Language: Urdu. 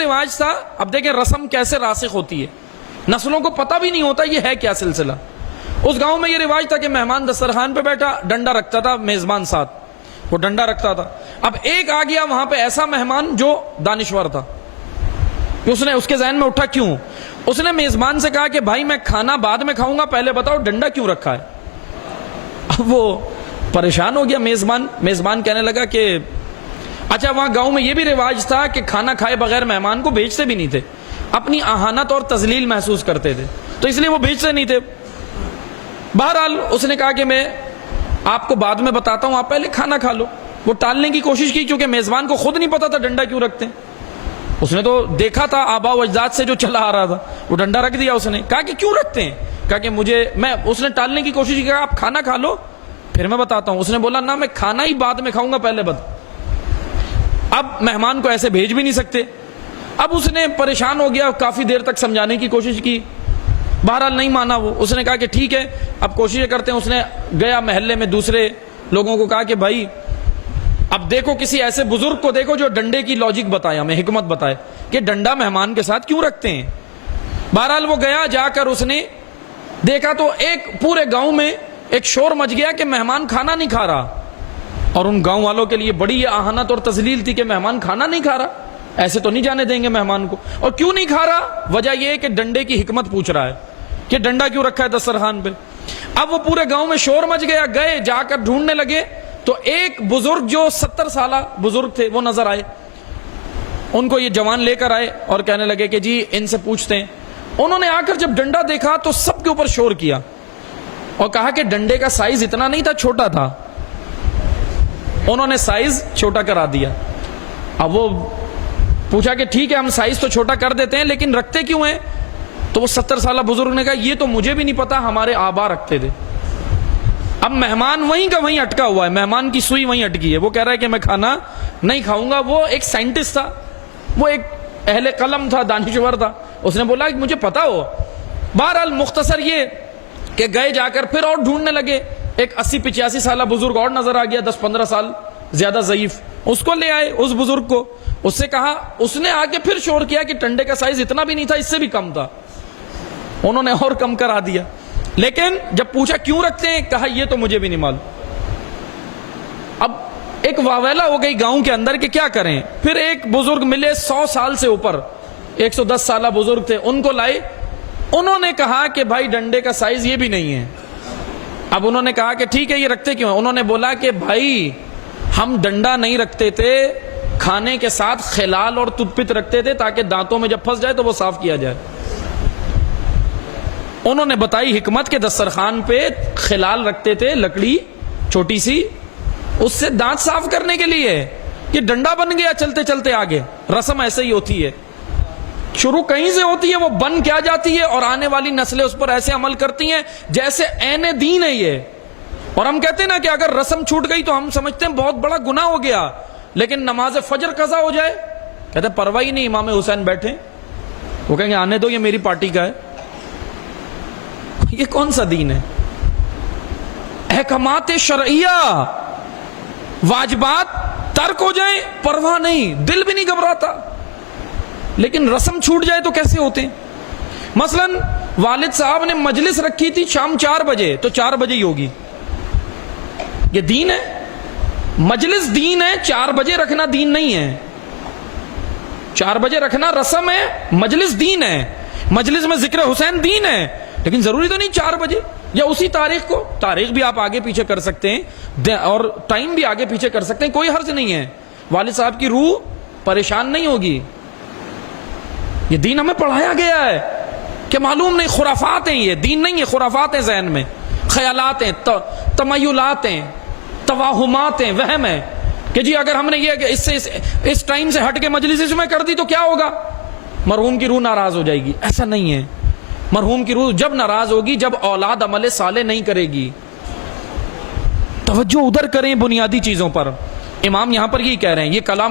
رواج تھا. اب دیکھیں رسم کیسے راسخ ہوتی ہے, نسلوں کو پتہ بھی نہیں ہوتا یہ ہے کیا سلسلہ. اس گاؤں میں یہ رواج تھا کہ مہمان دسترخوان پہ بیٹھا, ڈنڈا رکھتا تھا میزبان ساتھ, وہ ڈنڈا رکھتا تھا. اب ایک آ گیا وہاں پہ ایسا مہمان جو دانشور تھا, اس کے ذہن میں اٹھا کیوں, اس نے میزبان سے کہا کہ بھائی میں کھانا بعد میں کھاؤں گا, پہلے بتاؤ ڈنڈا کیوں رکھا ہے. اب وہ پریشان ہو گیا میزبان کہنے لگا کہ اچھا وہاں گاؤں میں یہ بھی رواج تھا کہ کھانا کھائے بغیر مہمان کو بھیجتے بھی نہیں تھے, اپنی اہانت اور تذلیل محسوس کرتے تھے, تو اس لیے وہ بھیجتے نہیں تھے. بہرحال اس نے کہا کہ میں آپ کو بعد میں بتاتا ہوں, آپ پہلے کھانا کھا لو. وہ ٹالنے کی کوشش کی کیونکہ میزبان کو خود نہیں پتا تھا ڈنڈا کیوں رکھتے ہیں. اس نے تو دیکھا تھا آبا و اجداد سے جو چلا آ رہا تھا, وہ ڈنڈا رکھ دیا. اس نے کہا کہ کیوں رکھتے ہیں, کہا کہ اس نے ٹالنے کی کوشش کی, آپ کھانا کھا لو پھر میں بتاتا ہوں. اس نے بولا نہ میں کھانا ہی بعد میں کھاؤں گا, پہلے بتا. اب مہمان کو ایسے بھیج بھی نہیں سکتے. اب اس نے پریشان ہو گیا, کافی دیر تک سمجھانے کی کوشش کی, بہرحال نہیں مانا وہ. اس نے کہا کہ ٹھیک ہے اب کوششیں کرتے ہیں. اس نے گیا محلے میں دوسرے لوگوں کو کہا کہ بھائی اب دیکھو کسی ایسے بزرگ کو دیکھو جو ڈنڈے کی لاجک بتائے, ہمیں حکمت بتائے کہ ڈنڈا مہمان کے ساتھ کیوں رکھتے ہیں. بہرحال وہ گیا, جا کر اس نے دیکھا تو ایک پورے گاؤں میں ایک شور مچ گیا کہ مہمان کھانا نہیں کھا رہا. اور ان گاؤں والوں کے لیے بڑی اہانت اور تذلیل تھی کہ مہمان کھانا نہیں کھا رہا, ایسے تو نہیں جانے دیں گے مہمان کو. اور کیوں نہیں کھا رہا, وجہ یہ ہے کہ ڈنڈے کی حکمت پوچھ رہا ہے کہ ڈنڈا کیوں رکھا ہے دسترخوان پہ. اب وہ پورے گاؤں میں شور مچ گیا, گئے جا کر ڈھونڈنے لگے تو ایک بزرگ جو 70 سالہ بزرگ تھے وہ نظر آئے. ان کو یہ جوان لے کر آئے اور کہنے لگے کہ جی ان سے پوچھتے ہیں. انہوں نے آ کر جب ڈنڈا دیکھا تو سب کے اوپر شور کیا اور کہا کہ ڈنڈے کا سائز اتنا نہیں تھا, چھوٹا تھا. انہوں نے سائز چھوٹا کرا دیا. اب وہ پوچھا کہ ٹھیک ہے ہم سائز تو چھوٹا کر دیتے ہیں لیکن رکھتے کیوں ہیں. تو وہ 70 سالہ بزرگ نے کہا یہ تو مجھے بھی نہیں پتا, ہمارے آبا رکھتے تھے. اب مہمان وہیں کا وہیں اٹکا ہوا ہے, مہمان کی سوئی وہیں اٹکی ہے. وہ کہہ رہا ہے کہ میں کھانا نہیں کھاؤں گا. وہ ایک سائنٹسٹ تھا, وہ ایک اہل قلم تھا, دانشور تھا. اس نے بولا کہ مجھے پتا ہو. بہرحال مختصر یہ کہ گئے جا کر پھر اور ڈھونڈنے لگے. ایک 80-85 سالہ بزرگ اور نظر آ گیا, 10-15 سال زیادہ ضعیف. اس کو لے آئے, اس بزرگ کو. اس سے کہا, اس نے آ کے پھر شور کیا کہ ڈنڈے کا سائز اتنا بھی نہیں تھا, اس سے بھی کم تھا. انہوں نے اور کم کرا دیا. لیکن جب پوچھا کیوں رکھتے ہیں, کہا یہ تو مجھے بھی نہیں معلوم. اب ایک واویلا ہو گئی گاؤں کے اندر کہ کیا کریں. پھر ایک بزرگ ملے 100 سال سے اوپر, 110 سالہ بزرگ تھے, ان کو لائے. انہوں نے کہا کہ بھائی ڈنڈے کا سائز یہ بھی نہیں ہے. اب انہوں نے کہا کہ ٹھیک ہے یہ رکھتے کیوں ہیں. انہوں نے بولا کہ بھائی ہم ڈنڈا نہیں رکھتے تھے, کھانے کے ساتھ خلال اور ٹوتھ پک رکھتے تھے تاکہ دانتوں میں جب پھنس جائے تو وہ صاف کیا جائے. انہوں نے بتائی حکمت کے دسترخوان پہ خلال رکھتے تھے, لکڑی چھوٹی سی, اس سے دانت صاف کرنے کے لیے. یہ ڈنڈا بن گیا چلتے چلتے آگے. رسم ایسے ہی ہوتی ہے, شروع کہیں سے ہوتی ہے, وہ بن کیا جاتی ہے اور آنے والی نسلیں اس پر ایسے عمل کرتی ہیں جیسے عین دین ہے یہ. اور ہم کہتے ہیں نا کہ اگر رسم چھوٹ گئی تو ہم سمجھتے ہیں بہت بڑا گناہ ہو گیا, لیکن نماز فجر قضا ہو جائے کہتے ہیں پرواہ ہی نہیں, امام حسین بیٹھے, وہ کہیں گے آنے دو یہ میری پارٹی کا ہے. یہ کون سا دین ہے. احکامات شرعیہ واجبات ترک ہو جائیں پرواہ نہیں, دل بھی نہیں گھبراتا, لیکن رسم چھوٹ جائے تو کیسے ہوتے ہیں. مثلا والد صاحب نے مجلس رکھی تھی شام 4 بجے تو 4 بجے ہی ہوگی. یہ دین ہے. مجلس دین ہے, 4 بجے رکھنا دین نہیں ہے. 4 بجے رکھنا رسم ہے, مجلس دین ہے. مجلس میں ذکر حسین دین ہے, لیکن ضروری تو نہیں 4 بجے یا اسی تاریخ کو. تاریخ بھی آپ آگے پیچھے کر سکتے ہیں اور ٹائم بھی آگے پیچھے کر سکتے ہیں, کوئی حرج نہیں ہے. والد صاحب کی روح پریشان نہیں ہوگی. یہ دین ہمیں پڑھایا گیا ہے کہ معلوم نہیں خرافات ہیں, یہ دین نہیں ہے, خرافات ہیں, ذہن میں خیالات ہیں, تمیلات ہیں, توہمات ہیں, وہم ہے کہ جی اگر ہم نے یہ اس ٹائم سے ہٹ کے مجلس میں کر دی تو کیا ہوگا, مرحوم کی روح ناراض ہو جائے گی. ایسا نہیں ہے. مرحوم کی روح جب ناراض ہوگی جب اولاد عمل صالح نہیں کرے گی. توجہ ادھر کریں بنیادی چیزوں پر. امام یہاں پر یہی کہہ رہے ہیں, یہ کلام